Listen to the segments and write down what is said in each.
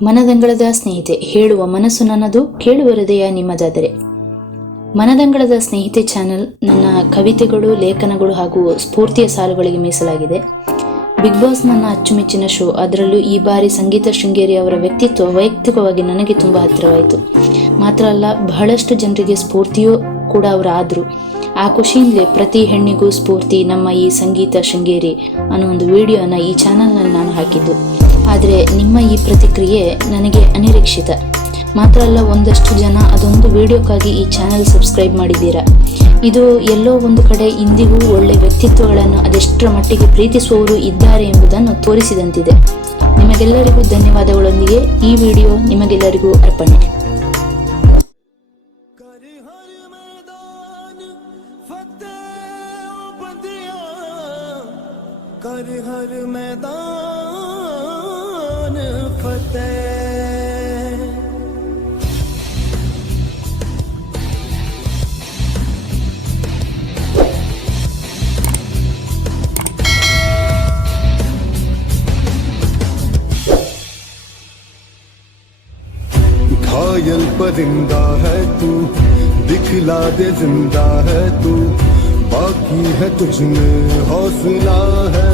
ಮನದಂಗಳದ ಸ್ನೇಹಿತೆ, ಹೇಳುವ ಮನಸ್ಸು ನನ್ನದು, ಕೇಳುವ ಹೃದಯ ನಿಮ್ಮದಾದರೆ. ಮನದಂಗಳದ ಸ್ನೇಹಿತೆ ಚಾನೆಲ್ ನನ್ನ ಕವಿತೆಗಳು, ಲೇಖನಗಳು ಹಾಗೂ ಸ್ಫೂರ್ತಿಯ ಸಾಲುಗಳಿಗೆ ಮೀಸಲಾಗಿದೆ. ಬಿಗ್ ಬಾಸ್ ನನ್ನ ಅಚ್ಚುಮೆಚ್ಚಿನ ಶೋ. ಅದರಲ್ಲೂ ಈ ಬಾರಿ ಸಂಗೀತ ಶೃಂಗೇರಿ ಅವರ ವ್ಯಕ್ತಿತ್ವ ವೈಯಕ್ತಿಕವಾಗಿ ನನಗೆ ತುಂಬ ಹತ್ತಿರವಾಯಿತು. ಮಾತ್ರ ಅಲ್ಲ, ಬಹಳಷ್ಟು ಜನರಿಗೆ ಸ್ಫೂರ್ತಿಯೂ ಕೂಡ ಅವರಾದರು. ಆ ಖುಷಿಯಿಂದಲೇ ಪ್ರತಿ ಹೆಣ್ಣಿಗೂ ಸ್ಫೂರ್ತಿ ನಮ್ಮ ಈ ಸಂಗೀತ ಶೃಂಗೇರಿ ಅನ್ನೋ ಒಂದು ವಿಡಿಯೋನ ಈ ಚಾನಲ್ನಲ್ಲಿ ನಾನು ಹಾಕಿದ್ದು. ಆದರೆ ನಿಮ್ಮ ಈ ಪ್ರತಿಕ್ರಿಯೆ ನನಗೆ ಅನಿರೀಕ್ಷಿತ. ಮಾತ್ರ ಅಲ್ಲ, ಒಂದಷ್ಟು ಜನ ಅದೊಂದು ವಿಡಿಯೋಕ್ಕಾಗಿ ಈ ಚಾನಲ್ ಸಬ್ಸ್ಕ್ರೈಬ್ ಮಾಡಿದ್ದೀರಾ. ಇದು ಎಲ್ಲೋ ಒಂದು ಕಡೆ ಇಂದಿಗೂ ಒಳ್ಳೆ ವ್ಯಕ್ತಿತ್ವಗಳನ್ನು ಅದೆಷ್ಟರ ಮಟ್ಟಿಗೆ ಪ್ರೀತಿಸುವವರು ಇದ್ದಾರೆ ಎಂಬುದನ್ನು ತೋರಿಸಿದಂತಿದೆ. ನಿಮಗೆಲ್ಲರಿಗೂ ಧನ್ಯವಾದಗಳೊಂದಿಗೆ ಈ ವಿಡಿಯೋ ನಿಮಗೆಲ್ಲರಿಗೂ ಅರ್ಪಣೆ. कर हर मैदान फतेह। घायल परिंदा है तू, दिखला दे जिंदा है तू, बाकी है तुझमें हौसला है।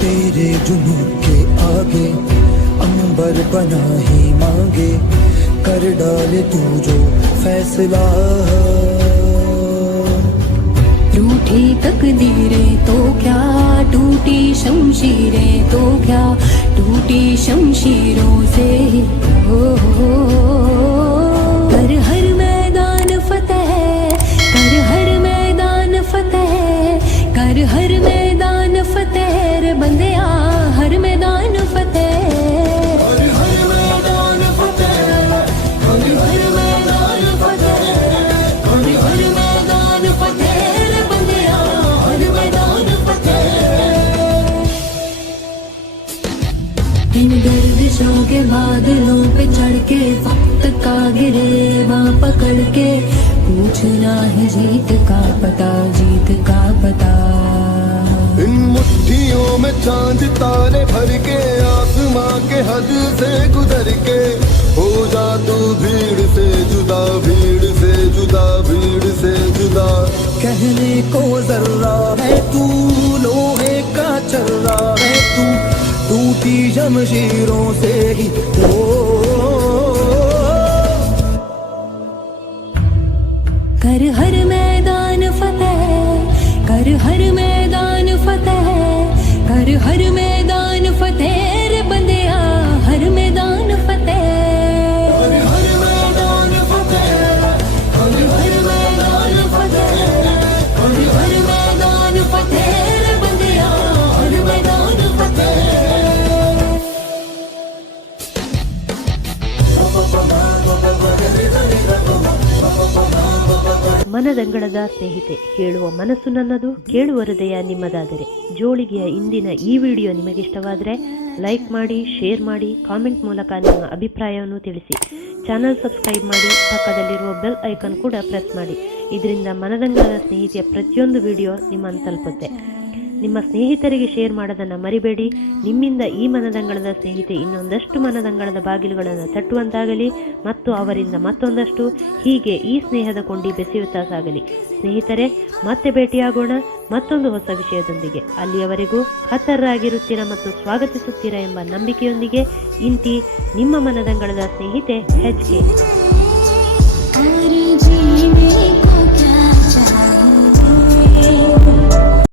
तेरे जुनून के आगे अंबर बना ही मांगे, कर डाले तू जो फैसला। रूठी तकदीरें तो क्या, टूटी शमशीरें तो क्या, टूटी शमशीरों से ही हो। कर हर मैदान फतेह, कर हर मैदान फतेह, कर हर मैदान फतेह रे बंदिया, हर मैदान फतेह। कर हर मैदान फतेह, कर हर मैदान फतेह, कर हर मैदान फतेह रे बंदिया, हर मैदान फतेह। इन गर्दिशों के बादलों पे चढ़ के वक्त का गिरेबां पकड़ के, पूछना है जीत का पता, जीत का पता। इन मुट्ठियों में चांद तारे भर के, आसमां के हद से गुजर के, हो जा तू भीड़ से जुदा, भीड़ से जुदा, भीड़ से जुदा। कहने को जर्रा है तू, लोहे का चर्रा है तू, टूटी शमशीरों से ही हो। कर हर मैदान फतेह, कर हर मैदान फतेह, कर हर मैदान फतेह रे बंदिया, हर मैदान फतेह। कर हर मैदान फतेह, कर हर मैदान फतेह, कर हर मैदान फतेह रे बंदिया, हर मैदान फतेह। ಮನದಂಗಳದ ಸ್ನೇಹಿತೆ, ಹೇಳುವ ಮನಸ್ಸು ನನ್ನದು, ಕೇಳುವ ಹೃದಯ ನಿಮ್ಮದಾದರೆ. ಜೋಳಿಗೆಯ ಇಂದಿನ ಈ ವಿಡಿಯೋ ನಿಮಗಿಷ್ಟವಾದರೆ ಲೈಕ್ ಮಾಡಿ, ಶೇರ್ ಮಾಡಿ, ಕಾಮೆಂಟ್ ಮೂಲಕ ನಿಮ್ಮ ಅಭಿಪ್ರಾಯವನ್ನು ತಿಳಿಸಿ. ಚಾನಲ್ ಸಬ್ಸ್ಕ್ರೈಬ್ ಮಾಡಿ, ಪಕ್ಕದಲ್ಲಿರುವ ಬೆಲ್ ಐಕಾನ್ ಕೂಡ ಪ್ರೆಸ್ ಮಾಡಿ. ಇದರಿಂದ ಮನದಂಗಳದ ಸ್ನೇಹಿತೆಯ ಪ್ರತಿಯೊಂದು ವಿಡಿಯೋ ನಿಮ್ಮನ್ನು ತಲುಪುತ್ತೆ. ನಿಮ್ಮ ಸ್ನೇಹಿತರಿಗೆ ಶೇರ್ ಮಾಡೋದನ್ನು ಮರಿಬೇಡಿ. ನಿಮ್ಮಿಂದ ಈ ಮನದಂಗಳದ ಸ್ನೇಹಿತೆ ಇನ್ನೊಂದಷ್ಟು ಮನದಂಗಳದ ಬಾಗಿಲುಗಳನ್ನು ತಟ್ಟುವಂತಾಗಲಿ ಮತ್ತು ಅವರಿಂದ ಮತ್ತೊಂದಷ್ಟು, ಹೀಗೆ ಈ ಸ್ನೇಹದ ಕೊಂಡಿ ಬೆಸೆಯುತ್ತಾ ಸಾಗಲಿ. ಸ್ನೇಹಿತರೆ, ಮತ್ತೆ ಭೇಟಿಯಾಗೋಣ ಮತ್ತೊಂದು ಹೊಸ ವಿಷಯದೊಂದಿಗೆ. ಅಲ್ಲಿಯವರೆಗೂ ಖತರ್ರಾಗಿರುತ್ತೀರಾ ಮತ್ತು ಸ್ವಾಗತಿಸುತ್ತೀರಾ ಎಂಬ ನಂಬಿಕೆಯೊಂದಿಗೆ ಇಂತಿ ನಿಮ್ಮ ಮನದಂಗಳದ ಸ್ನೇಹಿತೆ HK.